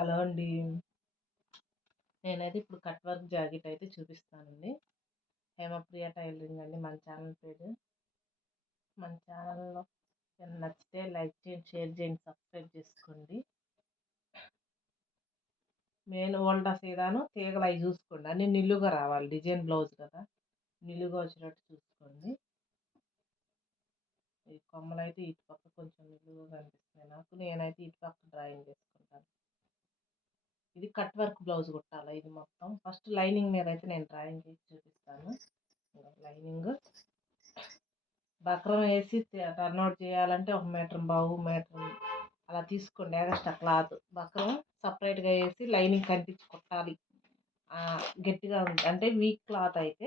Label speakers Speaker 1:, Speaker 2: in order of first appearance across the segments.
Speaker 1: Hello అండి. నేనైతే ఇప్పుడు కట్ వర్క్ జాకెట్ అయితే చూపిస్తానండి. హేమప్రియ టైలరింగ్ అండి మన ఛానల్ పేరు. మన ఛానల్లో నచ్చితే లైక్ చేయండి షేర్ చేయండి సబ్స్క్రైబ్ చేసుకోండి. మెయిన్ ఓల్డా సీదాను తీగలు అవి చూసుకోండి. అన్ని నిలువుగా రావాలి. డిజైన్ బ్లౌజ్ కదా. నిలువుగా వచ్చినట్టు చూసుకోండి. ఈ కొమ్మలు అయితే ఇటు పక్క కొంచెం నిలువుగా కనిపిస్తున్నాయి నాకు. నేనైతే ఇటు పక్క డ్రాయింగ్ చేసుకుంటాను ఇది కట్ వర్క్ బ్లౌజ్ కుట్టాలి ఇది మొత్తం? ఫస్ట్ లైనింగ్ మీద అయితే నేను డ్రాయింగ్ చేసి చూపిస్తాను. లైనింగ్. బక్రం వేసి టర్న్అవుట్ చేయాలంటే ఒక మీటర్ బావు మీటర్ అలా తీసుకోండి ఎగస్ట్రా క్లాత్. బక్రం సపరేట్గా వేసి లైనింగ్ కనిపించి కుట్టాలి. గట్టిగా ఉంది అంటే వీక్ క్లాత్ అయితే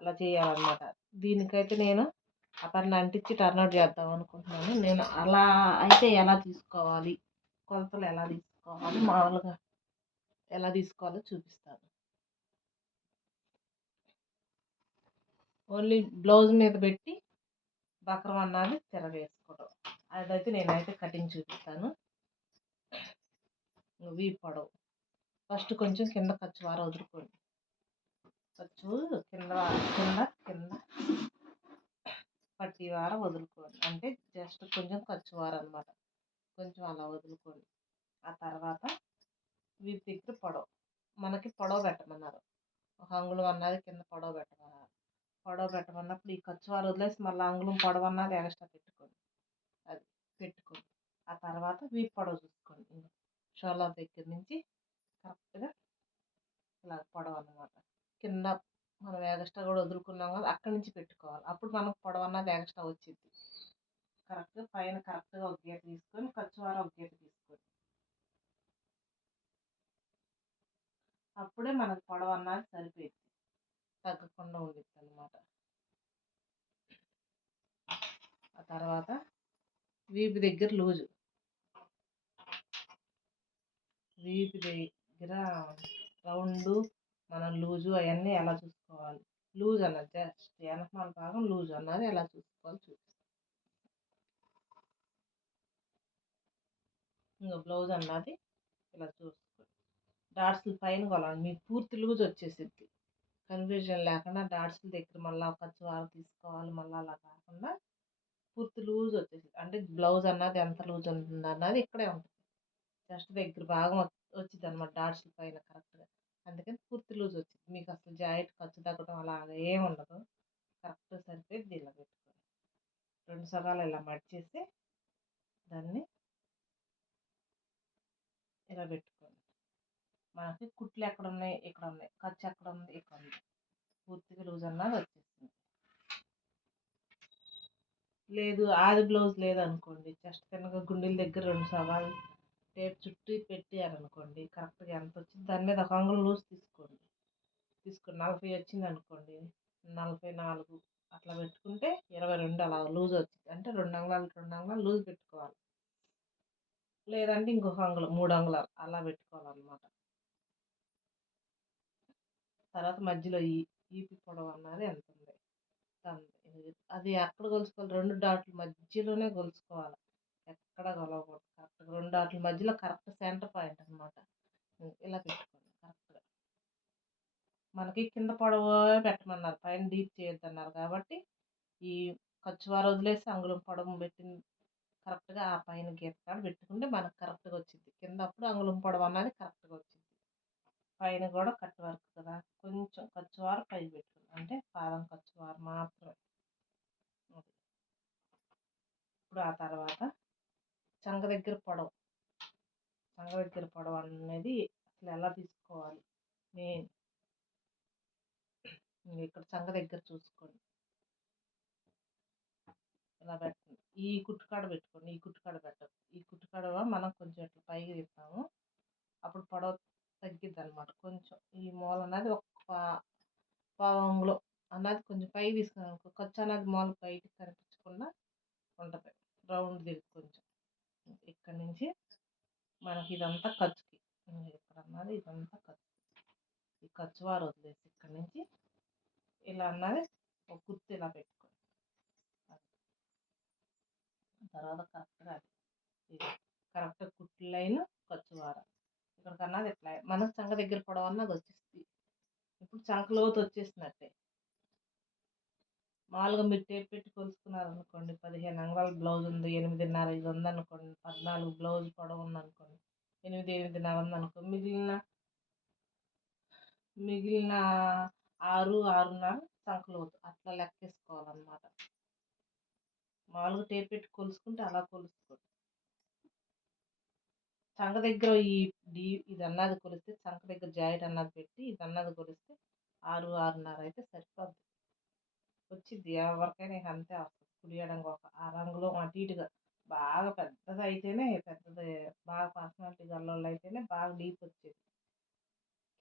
Speaker 1: అలా చేయాలన్నమాట. దీనికైతే నేను అతన్ని అంటించి టర్న్అట్ చేద్దాం అనుకుంటున్నాను. నేను అలా అయితే ఎలా తీసుకోవాలి? కొలతలు ఎలా తీసుకోవాలి? మామూలుగా ఎలా తీసుకోవాలో చూపిస్తాను. ఓన్లీ బ్లౌజ్ మీద పెట్టి బక్రం అన్నది తిరగేసుకోవడం అదైతే నేనైతే కటింగ్ చూపిస్తాను. వీ పొడవు. ఫస్ట్ కొంచెం కింద ఖర్చు వారు వదులుకోండి. ఖర్చు కింద కింద కింద పట్టి వార వదులుకోండి. అంటే జస్ట్ కొంచెం ఖర్చు అనమాట కొంచెం అలా వదులుకోండి. ఆ తర్వాత వీటి దగ్గర పొడవు. మనకి పొడవ పెట్టమన్నారు. ఒక అంగుళం అన్నది కింద పొడవ పెట్టమన్నారు. పొడవ పెట్టమన్నప్పుడు ఈ ఖర్చు వారు వదిలేసి మళ్ళీ అంగుళం పొడవు అన్నది ఎక్స్ట్రా పెట్టుకోండి. అది పెట్టుకోండి. ఆ తర్వాత వీపు పొడవ చూసుకోండి. షోలా దగ్గర నుంచి కరెక్ట్గా ఇలా పొడవ అన్నమాట. కింద మనం ఎగస్ట్రా కూడా వదులుకున్నాం కదా అక్కడి నుంచి పెట్టుకోవాలి. అప్పుడు మనకు పొడవు అన్నది ఎగస్ట్రా వచ్చింది కరెక్ట్గా పైన కరెక్ట్గా ఒక గీత తీసుకొని ఖర్చు వారం ఒక గీత తీసుకోండి అప్పుడే మనకు పొడవు అన్నది సరిపోయింది తగ్గకుండా ఉండిద్ది అనమాట ఆ తర్వాత వీపు దగ్గర లూజు. వీపు దగ్గర రౌండ్ మన లూజు అవన్నీ ఎలా చూసుకోవాలి? లూజ్ అన్నది జస్ట్ వెనకమాల భాగం లూజ్ అన్నది ఎలా చూసుకోవాలి చూపిస్తాం. ఇంకా బ్లౌజ్ అన్నది ఇలా చూసుకోండి డాట్స్ పైన కొలాలి మీకు పూర్తి లూజ్ వచ్చేసిద్ది. కన్ఫ్యూజన్ లేకుండా డాట్స్ దగ్గర మళ్ళీ ఖర్చు వారు తీసుకోవాలి. మళ్ళీ అలా కాకుండా పూర్తి లూజ్ వచ్చేసింది అంటే బ్లౌజ్ అన్నది ఎంత లూజ్ ఉంటుంది అన్నది ఇక్కడే ఉంటుంది. జస్ట్ దగ్గర భాగం వచ్చింది అనమాట డాట్స్ పైన కరెక్ట్గా. అందుకని పూర్తి లూజ్ వచ్చింది. మీకు అసలు జాయింట్ ఖర్చు తగ్గడం అలాగా ఏమి ఉండదు. కరెక్ట్ సరిపోయి ఇలా పెట్టుకోండి. రెండు సగాలు ఇలా మడిచేసి దాన్ని ఇలా పెట్టుకోండి. మనకి కుట్లు ఎక్కడ ఉన్నాయి ఇక్కడ ఉన్నాయి ఖర్చు ఎక్కడ ఉంది ఇక్కడ ఉంది పూర్తిగా లూజ్ అన్నది వచ్చేస్తుంది లేదు ఆది బ్లౌజ్ లేదనుకోండి. జస్ట్ కనుక గుండెల దగ్గర రెండు సవాలు టేప్ చుట్టూ పెట్టారనుకోండి కరెక్ట్గా ఎంత వచ్చింది? దాని మీద ఒక అంగుళం లూజ్ తీసుకోండి. తీసుకుని నలభై వచ్చింది అనుకోండి. నలభై నాలుగు అట్లా పెట్టుకుంటే ఇరవై రెండు అలా లూజ్ వచ్చింది. అంటే రెండు అంగుళాలు రెండు అంగుళాలు లూజ్ పెట్టుకోవాలి. లేదంటే ఇంకొక అంగుళం మూడు అంగుళాలు అలా పెట్టుకోవాలన్నమాట. తర్వాత మధ్యలో ఈ ఈపి పొడవు అన్నది ఎంత ఉంది? అది ఎక్కడ కొలుచుకోవాలి? రెండు డాట్ల మధ్యలోనే కొలుచుకోవాలి. ఎక్కడ కొలవకూడదు. కరెక్ట్గా రెండు డాట్ల మధ్యలో కరెక్ట్ సెంటర్ పాయింట్ అనమాట ఇలా పెట్టుకోండి. కరెక్ట్గా. మనకి కింద పొడవు పెట్టమన్నారు. పైన డీప్ చేయొద్దన్నారు కాబట్టి ఈ ఖర్చువారు వదిలేసి అంగుళం పొడవు పెట్టిన కరెక్ట్గా ఆ పైన గీత కాడ పెట్టుకుంటే మనకు కరెక్ట్గా వచ్చింది కింద అప్పుడు అంగుళం పొడవు అన్నది కరెక్ట్గా వచ్చింది. పైన కూడా కట్ వర్క్ కదా! కొంచెం ఖర్చు వారు పై పెట్టు అంటే పాదం ఖర్చు వారు మాత్రమే. ఇప్పుడు ఆ తర్వాత చంగ దగ్గర పొడవు. చంగ దగ్గర పొడవు అనేది అసలు ఎలా తీసుకోవాలి? మెయిన్. ఇక్కడ చంగ దగ్గర చూసుకోండి. ఇలా పెట్టండి ఈ కుట్టుకాడ పెట్టుకోండి ఈ కుట్టుకాడ పెట్టదు ఈ కుట్టుకాడ మనం కొంచెం ఇట్లా పైకి తీస్తాము. అప్పుడు పొడవ తగ్గిద్ది అనమాట కొంచెం ఈ మూల అనేది ఒక పావంలో అన్నది కొంచెం పై తీసుకున్నాను ఖర్చు అనేది మూల బయటికి కనిపించకుండా ఉంటుంది. రౌండ్ తిరిగి కొంచెం. ఇక్కడ నుంచి మనకి ఇదంతా ఖర్చుకి. ఇక్కడ అన్నది ఇదంతా ఖర్చు. ఈ ఖర్చు వారు వదిలేసి ఇక్కడ నుంచి ఇలా అన్నది ఒక గుర్తు ఇలా పెట్టుకోండి. తర్వాత కరెక్ట్గా అది. ఇది కరెక్ట్ కుట్టు లైన్ ఖర్చు వారం ఇక్కడికి అన్నది ఇట్లా మనం చంక దగ్గర పొడవు అన్నది వచ్చేస్తుంది. ఇప్పుడు చంక లోతు వచ్చేసినట్టే. మామూలుగా మీరు టేప్ పెట్టి కొలుసుకున్నారనుకోండి పదిహేను అంగాల బ్లౌజ్ ఉంది ఎనిమిదిన్నర ఇది ఉందనుకోండి పద్నాలుగు బ్లౌజ్ పొడవు ఉందనుకోండి ఎనిమిది ఎనిమిదిన్నర ఉందనుకో మిగిలిన మిగిలిన ఆరు ఆరున్నర చంకలోతు అట్లా లెక్కేసుకోవాలన్నమాట. మామూలుగా టేప్ పెట్టి కొలుసుకుంటే అలా కొలుసుకోండి. చంక దగ్గర ఈ డీ ఇది అన్నది కొలిస్తే చంక దగ్గర జాయింట్ అన్నది పెట్టి ఇది అన్నది కొలిస్తే ఆరు ఆరున్నర అయితే సరిపోద్ది. వచ్చింది ఎవరికైనా అంతే వస్తుంది. ఒక ఆ రంగులో అటు ఇటుగా. బాగా పెద్దది అయితేనే పెద్దది బాగా పర్సనాలిటీ గల్లోళ్ళు అయితేనే బాగా డీప్ వచ్చేది.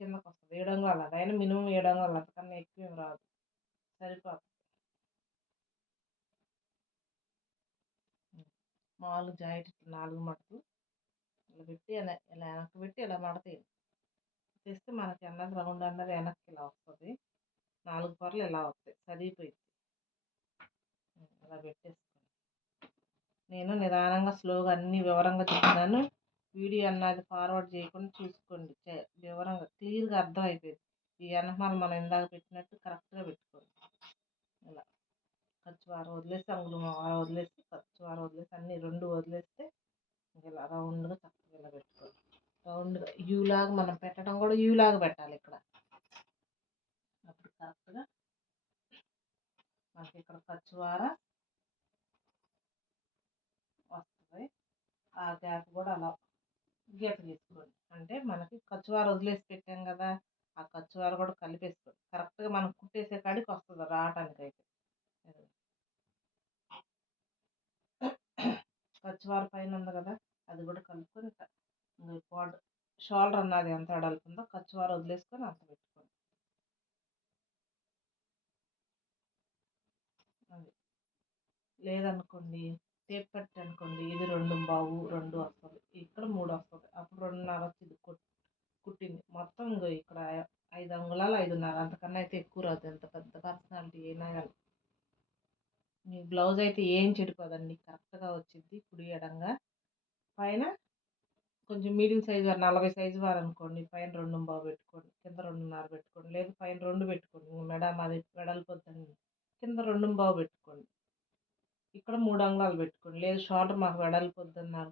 Speaker 1: కిందకు వస్తుంది. వేయడం వల్ల అదైనా మినిమం వేయడం వల్ల అంతకన్నా ఎక్కువ రాదు. సరిపోతుంది మామూలు జాయింట్ నాలుగు మటుకు ఇలా పెట్టి ఇలా ఇలా వెనక్కి పెట్టి ఇలా మడతాయి తెస్తే మనకి అన్నది రౌండ్ అన్నది వెనక్కి ఇలా వస్తుంది నాలుగు పొరలు ఇలా వస్తాయి చదివిపోయింది అలా పెట్టేస్తాను నేను నిదానంగా స్లోగా అన్ని వివరంగా చెప్తున్నాను. వీడియో అన్నది ఫార్వర్డ్ చేయకుండా చూసుకోండి. వివరంగా క్లియర్గా అర్థమైపోయింది ఈ వెనకమాల మనం ఇందాక పెట్టినట్టు కరెక్ట్గా పెట్టుకోండి. ఇలా. ఖర్చు వారం వదిలేసి అంగులు వారం వదిలేసి ఖర్చు వారం వదిలేసి అన్ని రెండు వదిలేస్తే ఇలా రౌండ్గా చక్కగా ఇలా పెట్టుకోవాలి. రౌండ్గా యూలాగా మనం పెట్టడం కూడా యూలాగా పెట్టాలి ఇక్కడ. అప్పుడు కరెక్ట్గా మనకి ఇక్కడ ఖర్చు వార వస్తుంది. ఆ గ్యాప్ కూడా అలా గీత తీసుకోండి. అంటే మనకి కచ్చువార వదిలేసి పెట్టాం కదా ఆ కచ్చువార కూడా కలిపేసుకోండి. కరెక్ట్గా మనం కుట్టేసే కాడికి వస్తుంది రావటానికి అయితే కచ్చువార పైన ఉంది కదా. అది కూడా కలుపుకొని పౌడర్ షోల్డర్ అన్నది ఎంత అడలుతుందో కచ్చువార వదిలేసుకొని అంత పెట్టుకోండి అది. లేదనుకోండి టేప్ పట్టి అనుకోండి ఇది రెండు బావు రెండు వస్తుంది ఇక్కడ మూడు వస్తుంది అప్పుడు రెండున్నర వచ్చింది కుట్టింది. మొత్తం ఇంకో ఇక్కడ ఐదు అంగుళాలు ఐదున్నర అంతకన్నా అయితే ఎక్కువ రాదు. ఎంత పెద్ద పర్సనాలిటీ అయినా కానీ మీ బ్లౌజ్ అయితే ఏం చెడిపోదండి కరెక్ట్గా వచ్చింది కుడి ఎడంగా పైన కొంచెం మీడియం సైజు నలభై సైజు వారు అనుకోండి పైన రెండు బావు పెట్టుకోండి కింద రెండున్నర పెట్టుకోండి లేదు పైన రెండు పెట్టుకోండి మెడ మాది వెడల్పోద్దండి కింద రెండు బావు పెట్టుకోండి. ఇక్కడ మూడు అంగుళాలు పెట్టుకోండి లేదు షోల్డర్ మాకు వెడల్పు వద్దన్నారు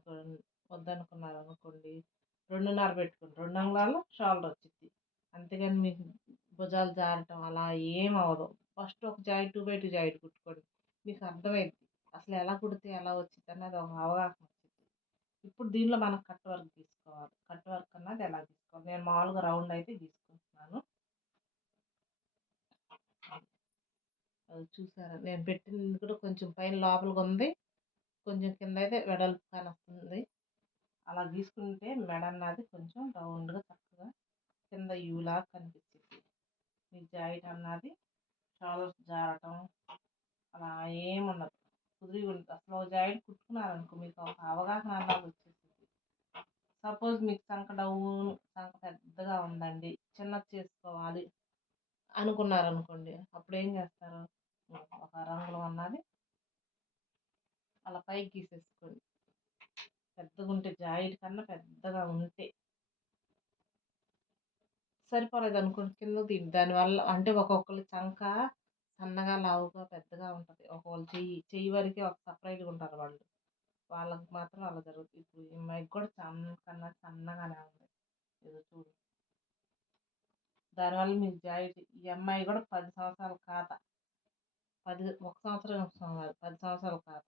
Speaker 1: వద్దనుకున్నారు అనుకోండి రెండున్నర పెట్టుకోండి రెండు అంగుళాలు షోల్డర్ వచ్చింది అంతేగాని మీకు భుజాలు జారటం అలా ఏం అవ్వదు. ఫస్ట్ ఒక joint two by two joint కుట్టుకోండి మీకు అర్థమైంది అసలు ఎలా కుడితే ఎలా వచ్చింది అన్నది ఒక అవగాహన. ఇప్పుడు దీనిలో మనం కట్ వర్క్ తీసుకోవాలి. కట్ వర్క్ అన్నది ఎలా తీసుకోవాలి? నేను మామూలుగా రౌండ్ అయితే తీసుకుంటున్నాను. చూసారా? నేను పెట్టింది కూడా కొంచెం పైన లోపలికి ఉంది. కొంచెం కింద అయితే వెడల్పు కానొస్తుంది అలా గీసుకుంటే మెడ అన్నది కొంచెం రౌండ్గా చక్కగా కింద యూలా కనిపించింది. మీ జాయింట్ అన్నది షోల్డర్స్ జారటం అలా ఏముండదు. కుదిరి ఉంటుంది అసలు జాయింట్ కుట్టుకున్నారనుకో మీకు ఒక అవగాహన అన్నది వచ్చేసింది సపోజ్ మీకు సంక డౌన్ సంక పెద్దగా ఉందండి చిన్నది చేసుకోవాలి అనుకున్నారనుకోండి అప్పుడు ఏం చేస్తారు? ఒక రంగులో అన్నది అలా పైకి గీసేసుకోండి. పెద్దగా ఉంటే జాయింట్ కన్నా పెద్దగా ఉంటే సరిపోలేదు అనుకోండి కింద దీన్ని దానివల్ల అంటే ఒక్కొక్కరి చంక సన్నగా లావుగా పెద్దగా ఉంటుంది. ఒకవేళ చెయ్యి చెయ్యి వరకే ఒక సపరేట్గా ఉంటారు వాళ్ళు. వాళ్ళకి మాత్రం అలా జరుగుతుంది. ఇప్పుడు ఈ అమ్మాయికి కూడా సన్న కన్నా సన్నగానే ఉంది. ఏదో చూడు. దానివల్ల మీకు జాయింట్ ఈ అమ్మాయి కూడా పది సంవత్సరాల ఖాత. పది ఒక సంవత్సరం కాదు పది సంవత్సరాల ఖాత.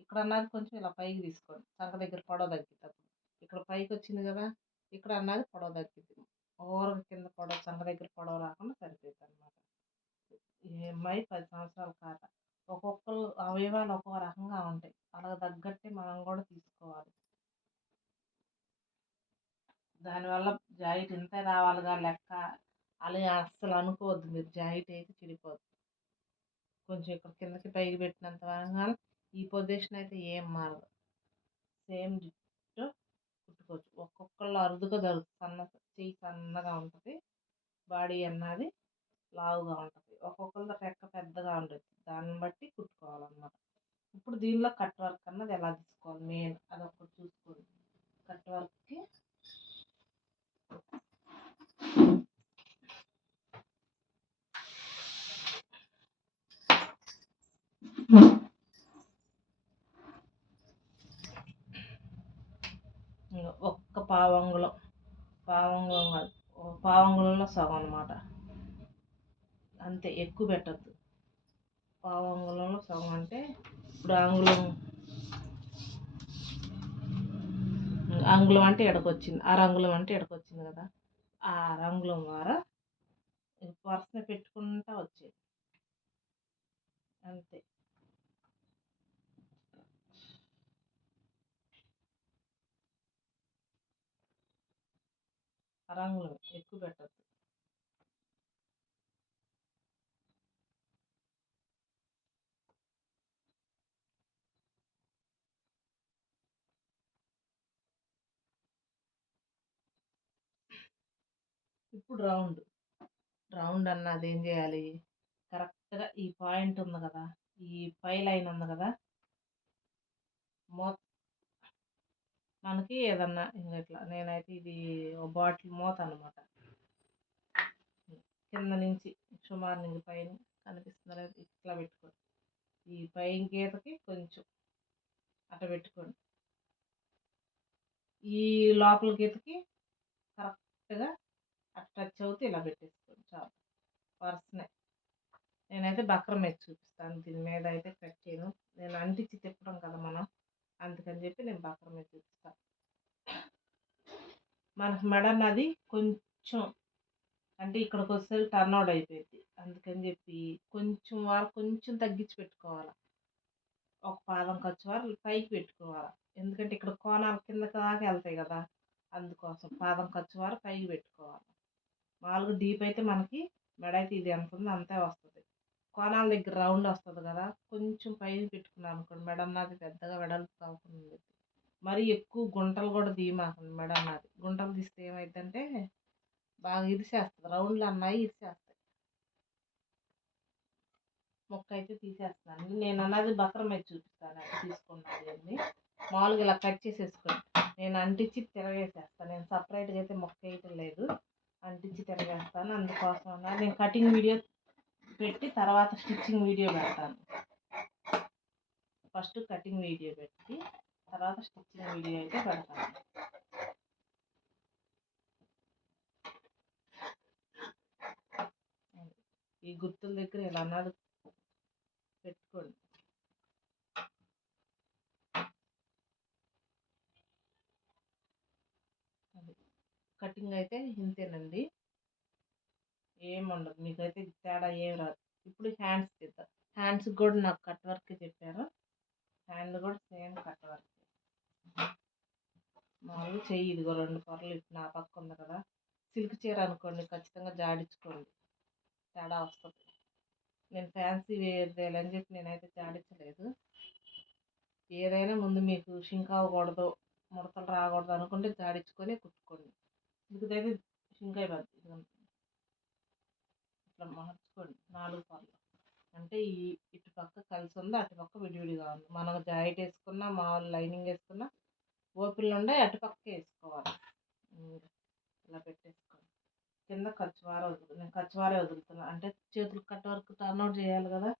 Speaker 1: ఇక్కడ అన్నది కొంచెం ఇలా పైకి తీసుకోండి. చంక దగ్గర పొడవ తగ్గినప్పుడు ఇక్కడ పైకి వచ్చింది కదా ఇక్కడ అన్నది పొడవ తగ్గింది ఓవర్ కింద పొడవ చంక దగ్గర పొడవ రాకుండా సరిపోతుంది అన్నమాట. ఈ పది సంవత్సరాల ఖాతా ఒక్కొక్కరు అవయవాలు ఒక్కొక్క రకంగా ఉంటాయి. అలా తగ్గట్టే మనం కూడా తీసుకోవాలి. దానివల్ల జాయిట్ ఇంతే రావాలిగా లెక్క అలా అస్సలు అనుకోవద్దు మీరు. జాయిట్ అయితే చెడిపోద్దు. కొంచెం ఇక్కడ కిందకి పైకి పెట్టినంత వరకు ఈ పొజిషన్ అయితే ఏం మారదు. సేమ్ జుట్టు కుట్టుకోవచ్చు. ఒక్కొక్కళ్ళు అరుదుగా జరుగుతుంది సన్న చెయ్యి సన్నగా ఉంటుంది. బాడీ అన్నది లావుగా ఉంటుంది. ఒక్కొక్కళ్ళ రెక్క పెద్దగా ఉంటుంది దాన్ని బట్టి కుట్టుకోవాలన్నమాట. ఇప్పుడు దీనిలో కట్ వర్క్ అన్నది ఎలా తీసుకోవాలి? మెయిన్ ఒకటి చూసుకోండి. కట్ వర్క్కి ఒక్క పావంగులం పావంగులం పావంగులంలో సగం అనమాట అంతే ఎక్కువ పెట్టద్దు. పావంగుళంలో సగం అంటే ఇప్పుడు అంగుళం అంగుళం అంటే ఎడకొచ్చింది ఆ రంగులం అంటే ఎడకొచ్చింది కదా. ఆ రంగులం ద్వారా వరుసన పెట్టుకుంటా వచ్చేది. అంతే. అరంగుళం ఎక్కువ పెట్టద్దు. ఇప్పుడు రౌండ్. రౌండ్ అన్నది ఏం చేయాలి? కరెక్ట్గా ఈ పాయింట్ ఉంది కదా ఈ పై లైన్ ఉంది కదా మో మనకి ఏదన్నా ఇంకా ఇట్లా నేనైతే ఇది బాటిల్ మూత అనమాట కింద నుంచి సుమారు నుంచి పైన కనిపిస్తుంది ఇట్లా పెట్టుకోండి. ఈ పై గీతకి కొంచెం అట్లా పెట్టుకోండి. ఈ లోపల గీతకి కరెక్ట్గా టచ్ అవుతే ఇలా పెట్టేసుకోండి చాలు. వరుసనే నేనైతే బక్రం మీద చూపిస్తాను దీని మీద అయితే కట్ చేయను. నేను అంటించి తిప్పడం కదా మనం. అందుకని చెప్పి నేను బక్రం మీద చూపిస్తాను. మనకు మెడ అన్నది కొంచెం అంటే ఇక్కడికి వస్తే టర్న్ అవుట్ అయిపోయింది. అందుకని చెప్పి కొంచెం వారు కొంచెం తగ్గించి పెట్టుకోవాలి. ఒక పాదం ఖర్చు వారు పైకి పెట్టుకోవాలి. ఎందుకంటే ఇక్కడ కోణాల కింద దాకా వెళ్తాయి కదా. అందుకోసం పాదం ఖర్చు వారు పైకి పెట్టుకోవాలి. నాలుగు డీప్ అయితే మనకి మెడ అయితే ఇది ఎంత ఉందో అంతే వస్తుంది. కోణాల దగ్గర రౌండ్ వస్తుంది కదా కొంచెం పైన పెట్టుకున్నాను అనుకోండి మెడ నాది పెద్దగా వెడల్పు కాకుండా మరి ఎక్కువ గుంటలు కూడా తీయమాకండి మెడ నాది గుంటలు తీస్తే ఏమైందంటే బాగా ఇరిసేస్తుంది రౌండ్లు అన్నాయి ఇరిసేస్తాయి మొక్క అయితే తీసేస్తాను నేను అన్నది బక్రం మీద చూపిస్తాను అది తీసుకున్నాను అన్ని మామూలుగా ఇలా కట్ చేసేసుకోండి. నేను అంటించి తిరగేసేస్తాను. నేను సపరేట్గా అయితే మొక్క వేయటం లేదు. అంటించి తిరగేస్తాను. అందుకోసం నేను కటింగ్ వీడియో పెట్టి తర్వాత స్టిచ్చింగ్ వీడియో పెడతాను. ఫస్ట్ కటింగ్ వీడియో పెట్టి తర్వాత స్టిచ్చింగ్ వీడియో అయితే పెడతాను. ఈ గుర్తుల దగ్గర ఇలా అన్నది పెట్టుకోండి. కటింగ్ అయితే ఇంతేనండి. ఏముండదు. మీకైతే తేడా ఏం రాదు. ఇప్పుడు హ్యాండ్స్ తీద్దాం హ్యాండ్స్కి కూడా నాకు కట్ వర్క్ చెప్పారు. హ్యాండ్ కూడా సేమ్ కట్ వర్క్. మామూలుగా చెయ్యి ఇదిగో రెండు పొరలు ఇప్పుడు నా పక్క ఉంది కదా. సిల్క్ చీర అనుకోండి ఖచ్చితంగా జాడించుకోండి. తేడా వస్తుంది. నేను ఫ్యాన్సీ వేయాలని చెప్పి నేనైతే జాడించలేదు. ఏదైనా ముందు మీకు షింక్ అవ్వకూడదు ముడతలు రాకూడదు అనుకుంటే జాడించుకొని కుట్టుకోండి. ఇదిగైతే షింక్ అయిపోద్ది ఇట్లా మార్చుకోండి. నాలుగు పాలు అంటే ఈ ఇటు పక్క కలిసి ఉంది అటు పక్క విడివిడిగా ఉంది. మనం జాయిట్ వేసుకున్నా మామూలు లైనింగ్ వేసుకున్నా ఓపిల్లు ఉండే అటు పక్క వేసుకోవాలి. ఇలా పెట్టేసుకోండి. కింద కచ్చువార వదులు నేను కచ్చువారే వదులుతున్నాను అంటే చేతులు కట్ట వరకు టర్న్ అవుట్ చేయాలి కదా.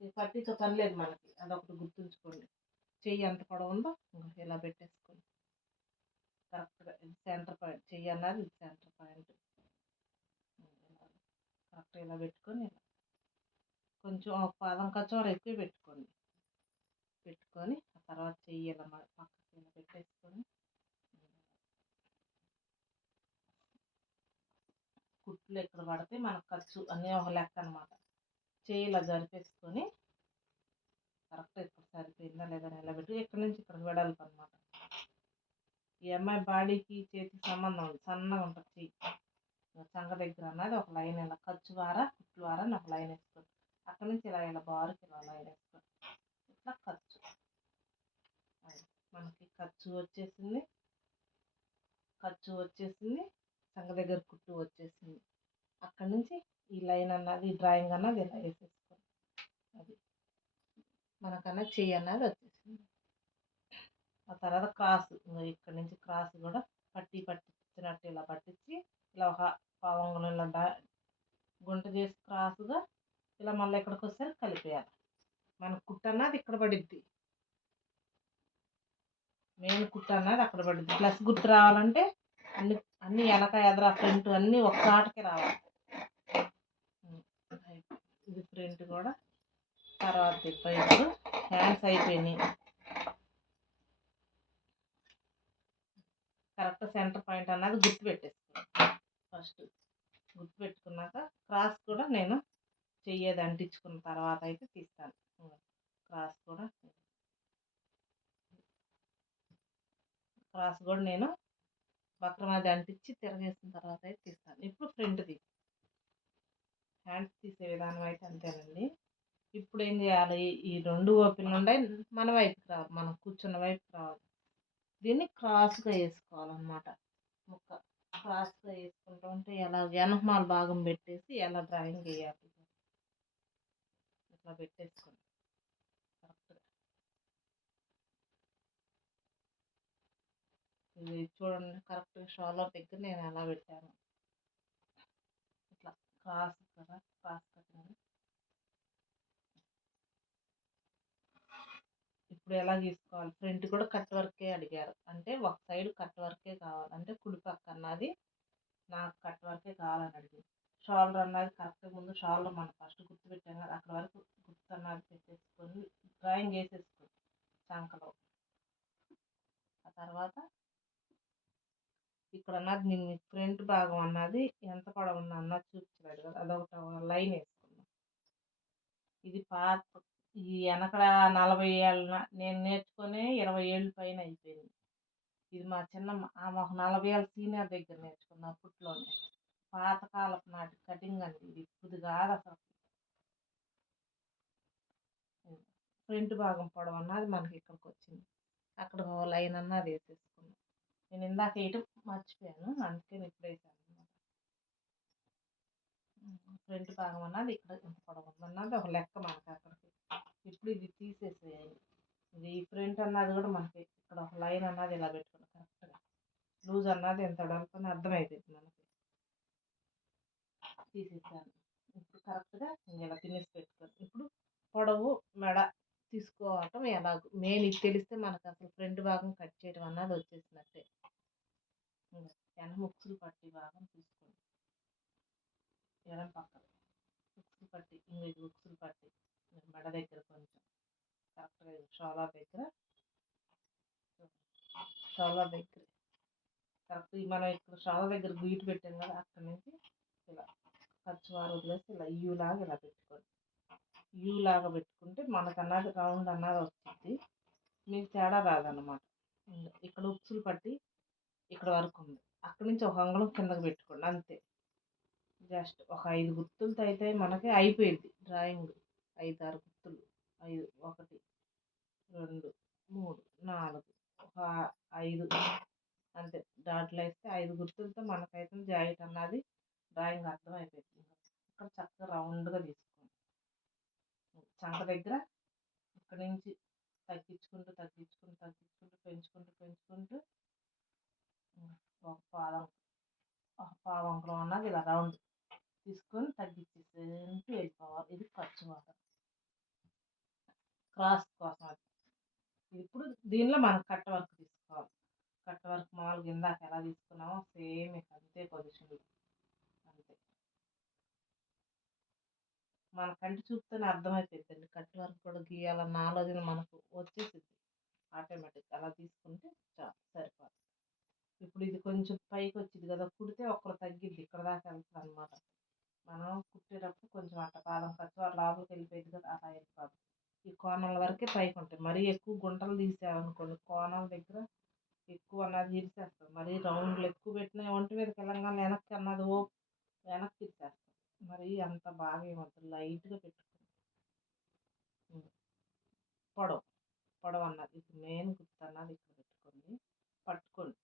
Speaker 1: ఇది పట్టితో మనకి. అదొకటి గుర్తుంచుకోండి. చెయ్యి ఎంత పొడవు ఉందో ఇలా పెట్టేసుకోండి. కరెక్ట్గా ఇది సెంటర్ పాయింట్ చెయ్యి అన్నది ఇది సెంటర్ పాయింట్. కరెక్ట్గా ఇలా పెట్టుకొని కొంచెం ఒక పాదం కచ్చోర ఎక్కువ పెట్టుకోండి. పెట్టుకొని ఆ తర్వాత చెయ్యి ఇలా పక్కకి ఇలా పెట్టేసుకొని. కుట్లు ఎక్కడ పడితే మనకు ఖర్చు అన్నీ ఒక లెక్క అనమాట చెయ్యి ఇలా జరిపేసుకొని కరెక్ట్ ఇక్కడ సరిపోయిందా లేదా నిలబెట్టి ఇక్కడ నుంచి ఇక్కడికి వెడల్పు అనమాట ఈ అమ్మాయి బాడీకి చేతికి సంబంధం ఉంది సన్నగా ఉంటుంది చెయ్యి. చంగ దగ్గర అన్నది ఒక లైన్ ఇలా ఖర్చు వారా కుట్లు వారా ఒక లైన్ వేసుకోండి అక్కడ నుంచి ఇలా ఇలా బారుకి ఇలా లైన్ వేసుకోండి ఇట్లా ఖర్చు. మనకి ఖర్చు వచ్చేసింది. ఖర్చు వచ్చేసింది. సంగ దగ్గర కుట్టు వచ్చేసింది. అక్కడ నుంచి ఈ లైన్ అన్నది డ్రాయింగ్ అన్నది ఇలా వేసేసుకోండి అది మనకన్నా చెయ్యి అన్నది వచ్చేసింది. ఆ తర్వాత క్రాస్ ఇక్కడ నుంచి క్రాస్ కూడా పట్టి పట్టించినట్టు ఇలా పట్టించి ఇలా ఒక పావంగులు ఇలా డా గుంట చేసి క్రాస్గా ఇలా మళ్ళీ ఇక్కడికి వస్తే కలిపేయాలి. మన కుట్ట అన్నది ఇక్కడ పడిద్ది. మెయిన్ కుట్ట అన్నది అక్కడ పడుద్ది. ప్లస్ గుర్తు రావాలంటే అన్ని అన్ని వెనక ఎదర ఫ్రంట్ అన్నీ ఒక్క ఆటకి రావాలి. ఇది ప్రింట్ కూడా. తర్వాత ఇప్పుడు హ్యాండ్స్ అయిపోయినాయి. కరెక్ట్ సెంటర్ పాయింట్ అన్నది గుర్తు పెట్టేసుకున్నాను ఫస్ట్ గుర్తు పెట్టుకున్నాక క్రాస్ కూడా నేను చెయ్యేది అంటించుకున్న తర్వాత అయితే తీస్తాను. క్రాస్ కూడా క్రాస్ కూడా నేను వక్రం అది అంటించి తిరగేసిన తర్వాత అయితే తీస్తాను. ఇప్పుడు ఫ్రంట్ది హ్యాండ్స్ తీసే విధానం అయితే అంతేనండి. ఇప్పుడు ఏం చేయాలి? ఈ రెండు ఓపెన్ ఉండే మన వైపుకి రావాలి. మనం కూర్చున్న వైపుకి రావాలి. దీన్ని క్రాస్గా వేసుకోవాలన్నమాట ముక్క క్రాస్గా వేసుకుంటూ ఉంటే ఎలా వెనకమాల భాగం పెట్టేసి ఎలా డ్రాయింగ్ వేయాలి? ఇట్లా పెట్టేసుకోండి కరెక్ట్గా. ఇది చూడండి కరెక్ట్గా షోల్డర్ దగ్గర నేను ఎలా పెట్టాను. ఇట్లా క్రాస్ కదా క్రాస్ కట్టాను ఇప్పుడు ఎలా తీసుకోవాలి? ఫ్రంట్ కూడా కట్ వర్కే అడిగారు. అంటే ఒక సైడ్ కట్ వర్కే కావాలి. అంటే కుడి పక్క అన్నది నాకు కట్ వర్కే కావాలని అడిగింది షోల్డర్ అన్నది కరెక్ట్ ముందు షోల్డర్ మనం ఫస్ట్ గుర్తు పెట్టాం కదా అక్కడ వరకు గుర్తు అన్నది పెట్టేసుకొని డ్రాయింగ్ వేసేసుకొని చంకలో. ఆ తర్వాత ఇక్కడ అన్నది నేను ఫ్రంట్ భాగం అన్నది ఎంత పొడవు ఉన్నా అన్నది చూపించలేదు కదా అదొకటి లైన్ వేసుకున్నాం ఇది పాత ఈ వెనకడ నలభై ఏళ్ళ నేను నేర్చుకునే ఇరవై ఏళ్ళు పైన అయిపోయింది. ఇది మా చిన్న ఆమె ఒక నలభై ఏళ్ళ సీనియర్ దగ్గర నేర్చుకున్న అప్పట్లోనే. పాతకాలపు నాటి కటింగ్ అండి ఇది ఇప్పుడు కాదు అసలు. ఫ్రంట్ భాగం పొడవు అన్నది మనకి ఇక్కడికి వచ్చింది. అక్కడ లైన్ అన్నది వేసేసుకున్నాం. నేను ఇందాక వేయటం మర్చిపోయాను అందుకే ఇప్పుడు వేసాను ఫ్రంట్ భాగం అన్నది ఇక్కడ ఇంత పొడవు అన్నది ఒక లెక్క మనకి అక్కడికి. ఇప్పుడు ఇది తీసేసేయాలి ఇది ఫ్రంట్ అన్నది కూడా మనకి ఇక్కడ ఒక లైన్ అన్నది ఇలా పెట్టుకున్నాం కరెక్ట్గా లూజ్ అన్నది ఎంత అడలుతుందో అర్థమైపోయింది మనకి. తీసేసాను. ఇప్పుడు కరెక్ట్గా ఇలా తినేసి పెట్టుకోండి. ఇప్పుడు పొడవు మెడ తీసుకోవటం ఎలా మెయిన్ ఇది తెలిస్తే మనకు అసలు ఫ్రంట్ భాగం కట్ చేయడం అన్నది వచ్చేసినట్టే. వెన ముక్సులు పట్టి భాగం తీసుకోండి. ఎడం పక్కన ఉక్సులు పట్టి ఇంగ్లీష్ ఉక్సులు పట్టి మెడ దగ్గర కొంచెం కరెక్ట్గా షోలా దగ్గర షోలా దగ్గర కరెక్ట్ మనం ఇక్కడ షోలా దగ్గర బీట్ పెట్టాం కదా అక్కడ నుంచి ఇలా ఖర్చు వారు వదిలేసి ఇలా యూ లాగా ఇలా పెట్టుకోండి. యూ లాగా పెట్టుకుంటే మనకు అన్నది రౌండ్ అన్నది వస్తుంది. మీకు తేడా రాదన్నమాట. ఇక్కడ ఉప్సులు పట్టి ఇక్కడ వరకు ఉంది. అక్కడి నుంచి ఒక అంగుళం కిందకి పెట్టుకోండి అంతే. జస్ట్ ఒక ఐదు గుర్తులతో అయితే మనకి అయిపోయింది డ్రాయింగ్. ఐదు ఆరు గుర్తులు. ఐదు ఒకటి రెండు మూడు నాలుగు ఒక ఐదు అంతే. దాంట్లో వేస్తే ఐదు గుర్తులతో మనకైతే జాయింట్ అన్నది డ్రాయింగ్ అర్థమైపోయింది. ఇక్కడ చక్కగా రౌండ్గా తీసుకోండి చంక దగ్గర ఇక్కడ నుంచి తగ్గించుకుంటూ తగ్గించుకుంటూ తగ్గించుకుంటూ పెంచుకుంటూ పెంచుకుంటూ ఒక పాదం ఒక పావంకరం అన్నది ఇలా రౌండ్ తీసుకొని తగ్గించేసేంటూ వెళ్ళిపోవాలి ఇది ఖర్చు వాటర్ క్రాస్ కోసం అది. ఇప్పుడు దీనిలో మనం కట్ వర్క్ తీసుకోవాలి. కట్ వర్క్ మామూలుగా ఇందాక ఎలా తీసుకున్నామో సేమ్ అంతే పొజిషన్లో అంతే. మన కంటి చూపుతోనే అర్థమైపోద్దండి కట్ వర్క్ కూడా గీయాలన్న ఆలోచన మనకు వచ్చేసింది. ఆటోమేటిక్ అలా తీసుకుంటే చాలు సరిపోతుంది ఇప్పుడు ఇది కొంచెం పైకి వచ్చింది కదా కుడితే ఒక్కరు తగ్గిద్ది ఇక్కడ దాకా వెళ్తుంది అనమాట మనం కుట్టేటప్పుడు కొంచెం అట్ట పాదం ఖర్చు లోపలికి వెళ్ళిపోయింది కదా అలా వెళ్ళిపోతుంది ఈ కోణాల వరకే పైకి ఉంటుంది మరీ ఎక్కువ గుంటలు తీసామనుకోండి కోణాల దగ్గర ఎక్కువ అన్నది ఇరిసేస్తాం మరీ రౌండ్లు ఎక్కువ పెట్టినా ఒంటి మీద తెలంగాణ వెనక్కి అన్నది ఓ వెనక్కి ఇచ్చేస్తాం మరి అంత బాగా ఏమవుతుంది? లైట్గా పెట్టుకోండి పొడవు పొడవు అన్నది. ఇప్పుడు మెయిన్ గుర్తు అన్నది ఇక్కడ పెట్టుకోండి. పట్టుకోండి.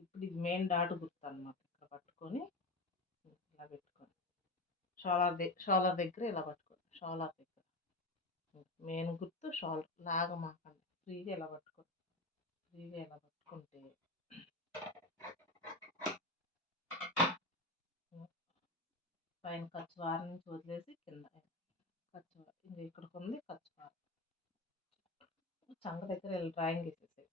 Speaker 1: ఇప్పుడు ఇది మెయిన్ డాట్ గుర్తు అన్నమాట. ఇక్కడ పట్టుకొని ఇలా పెట్టుకోండి. షోలార్ దగ్గర షోలర్ దగ్గర ఇలా పట్టుకోండి షోలార్ దగ్గర. మెయిన్ గుర్తు షోల్డర్ లాగా మాకండి ఫ్రీగా ఇలా పట్టుకో ఫ్రీగా ఇలా పట్టుకుంటే పైన ఖర్చు వారం నుంచి వదిలేసి కింద ఖర్చు ఇంకా ఇక్కడికి ఉంది ఖర్చు వారం. చంగ దగ్గర డ్రాయింగ్ వేసేసాయి.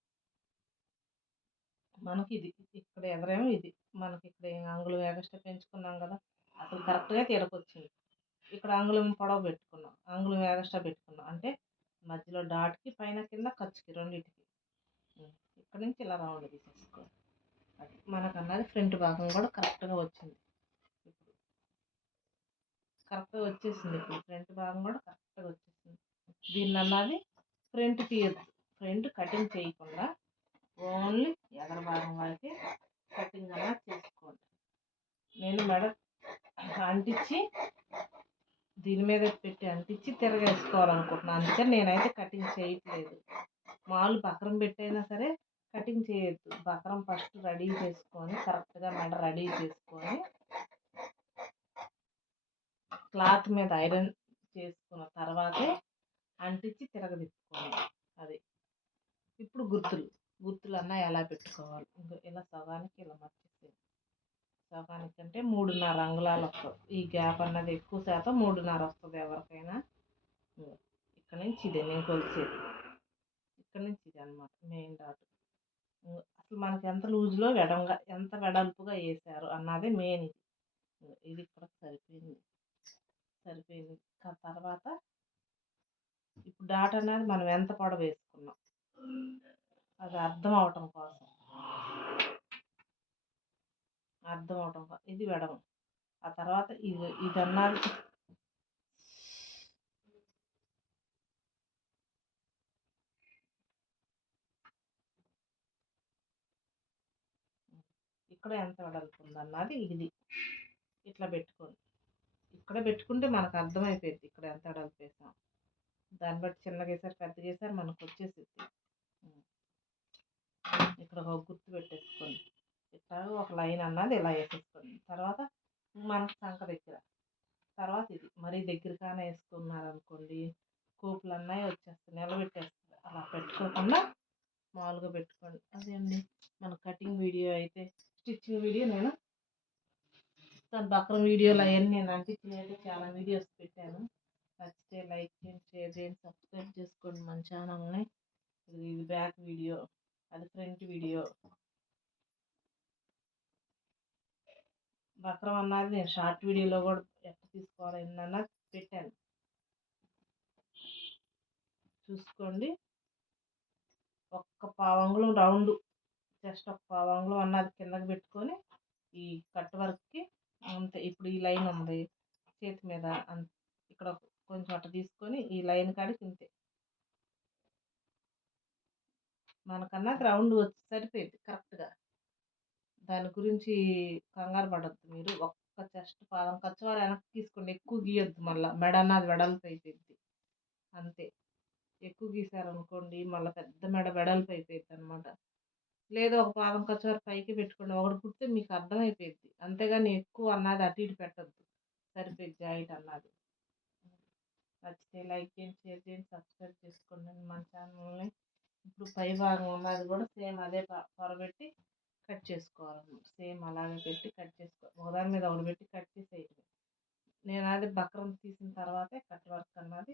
Speaker 1: మనకి ఇది ఇక్కడ ఎదరేమో ఇది. మనకి ఇక్కడ అంగుళం ఎగస్ట్రా పెంచుకున్నాం కదా. అసలు కరెక్ట్గా తిరగొచ్చింది ఇక్కడ అంగుళం పొడవు పెట్టుకున్నాం. అంగుళం ఎగస్ట్రా పెట్టుకున్నాం. అంటే మధ్యలో డాట్కి పైన కింద ఖర్చుకి రెండింటికి. ఇక్కడ నుంచి ఇలా రౌండ్ తీసేసుకోవాలి అది మనకు అన్నది ఫ్రంట్ భాగం కూడా కరెక్ట్గా వచ్చింది. ఇప్పుడు కరెక్ట్గా వచ్చేసింది ఇప్పుడు. ఫ్రంట్ భాగం కూడా కరెక్ట్గా వచ్చేసింది. దీన్ని అన్నది ఫ్రంట్ తీయద్దు. ఫ్రంట్ కటింగ్ చేయకుండా ఓన్లీ ఎదర భాగం వరకే కటింగ్ అలా చేసుకోండి. నేను మెడ అంటించి దీని మీద పెట్టి అంటించి తిరగేసుకోవాలనుకుంటున్నాను అందుకని నేనైతే కటింగ్ చేయట్లేదు. మామూలు బకరం పెట్టైనా సరే కటింగ్ చేయొద్దు. బకరం ఫస్ట్ రెడీ చేసుకొని కరెక్ట్గా మెడ రెడీ చేసుకొని క్లాత్ మీద ఐరన్ చేసుకున్న తర్వాతే అంటించి తిరగదిప్పుకోవాలి అది ఇప్పుడు గుర్తులు. గుర్తులు అన్నా ఎలా పెట్టుకోవాలి? ఇంకా ఇలా సగానికి ఇలా మర్చి సగానికి అంటే మూడున్నర అంగుళాలు వస్తుంది ఈ గ్యాప్ అన్నది ఎక్కువ శాతం మూడున్నర వస్తుంది ఎవరికైనా. ఇక్కడ నుంచి ఇదే నేను కొలిచేది. ఇక్కడ నుంచి ఇది అనమాట మెయిన్ డాట్. అసలు మనకి ఎంత లూజ్లో వెడంగా ఎంత వెడల్పుగా వేసారు అన్నదే మెయిన్ ఇది. ఇది ఇక్కడ సరిపోయింది. సరిపోయింది. తర్వాత ఇప్పుడు డాట్ అనేది మనం ఎంత పొడవు వేసుకున్నాం? అది అర్థం అవటం కోసం. అర్థం అవడం ఇది వెడమ ఆ తర్వాత ఇది ఇది అన్నారు ఇక్కడ ఎంత వెడల్పు అన్నది ఇది. ఇట్లా పెట్టుకోండి. ఇక్కడ పెట్టుకుంటే మనకు అర్థమైపోయింది ఇక్కడ ఎంత వెడల్పు వేసాం దాన్ని బట్టి చిన్నగా వేసారు పెద్దగా వేసారు మనకు వచ్చేసింది ఇక్కడ ఒక గుర్తు పెట్టేసుకోండి. ఇట్లా ఒక లైన్ అన్నది ఇలా వేసేసుకోండి తర్వాత మనకు సంక దగ్గర తర్వాత ఇది. మరీ దగ్గరగానే వేసుకున్నారనుకోండి కోపులు అన్నాయి వచ్చేస్తాయి. నిలబెట్టేస్తుంది అలా పెట్టుకోకుండా మామూలుగా పెట్టుకోండి. అదే అండి మన కటింగ్ వీడియో అయితే స్టిచ్చింగ్ వీడియో నేను దాని పక్కన వీడియోలు అవన్నీ నేను అంటించినవి చాలా వీడియోస్ పెట్టాను. నచ్చితే లైక్ చేయండి షేర్ చేయండి సబ్స్క్రైబ్ చేసుకోండి మన ఛానల్ని. ఇది బ్యాక్ వీడియో. అది ఫ్రంట్ వీడియో. వక్రం అన్నది నేను షార్ట్ వీడియోలో కూడా ఎట్లా తీసుకోవాలి ఏంటన్నా పెట్టాను. చూసుకోండి. ఒక్క పావంగుళం రౌండ్ జస్ట్ ఒక పావంగులం అన్నది కిందకి పెట్టుకొని ఈ కట్ వర్క్కి అంత ఇప్పుడు ఈ లైన్ ఉంది చేతి మీద అంత ఇక్కడ కొంచెం అట్ట తీసుకొని ఈ లైన్ కాడికి ఇంతే. మనకన్నా రౌండ్ వచ్చి సరిపోయింది కరెక్ట్గా. దాని గురించి కంగారు పడద్దు మీరు. ఒక్క చెస్ట్ పాదం కచ్చవారు వెనక్కి తీసుకోండి. ఎక్కువ గీయొద్దు మళ్ళీ. మెడ అన్నది వెడల్పు అయిపోయింది అంతే. ఎక్కువ గీసారనుకోండి మళ్ళీ పెద్ద మెడ వెడల్పు అయిపోయింది అనమాట లేదా ఒక పాదం కచ్చవారు పైకి పెట్టుకోండి. ఒకటి కుడితే మీకు అర్థమైపోయింది అంతేగాని ఎక్కువ అన్నది అటు ఇటు పెట్టద్దు. సరిపోయి జాయింట్ అన్నది. నచ్చితే లైక్ చేయండి షేర్ చేయండి సబ్స్క్రైబ్ చేసుకోండి. మన ఛానల్ని ఇప్పుడు పై భాగం ఉన్నది కూడా సేమ్ అదే పొరబెట్టి కట్ చేసుకోవాలి సేమ్ అలాగే పెట్టి కట్ చేసుకో ఒకదాని మీద ఒకటి పెట్టి కట్ చేసేయటం నేను అది బక్రం తీసిన తర్వాతే కట్ వర్క్ అన్నది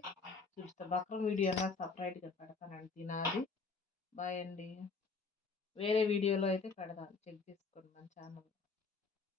Speaker 1: చూపిస్తాను బక్రం వీడియో అన్నది సపరేట్గా పెడతానండి తినాలి. బాయ్ అండి. వేరే వీడియోలో అయితే పెడతాను చెక్ చేసుకోండి మన ఛానల్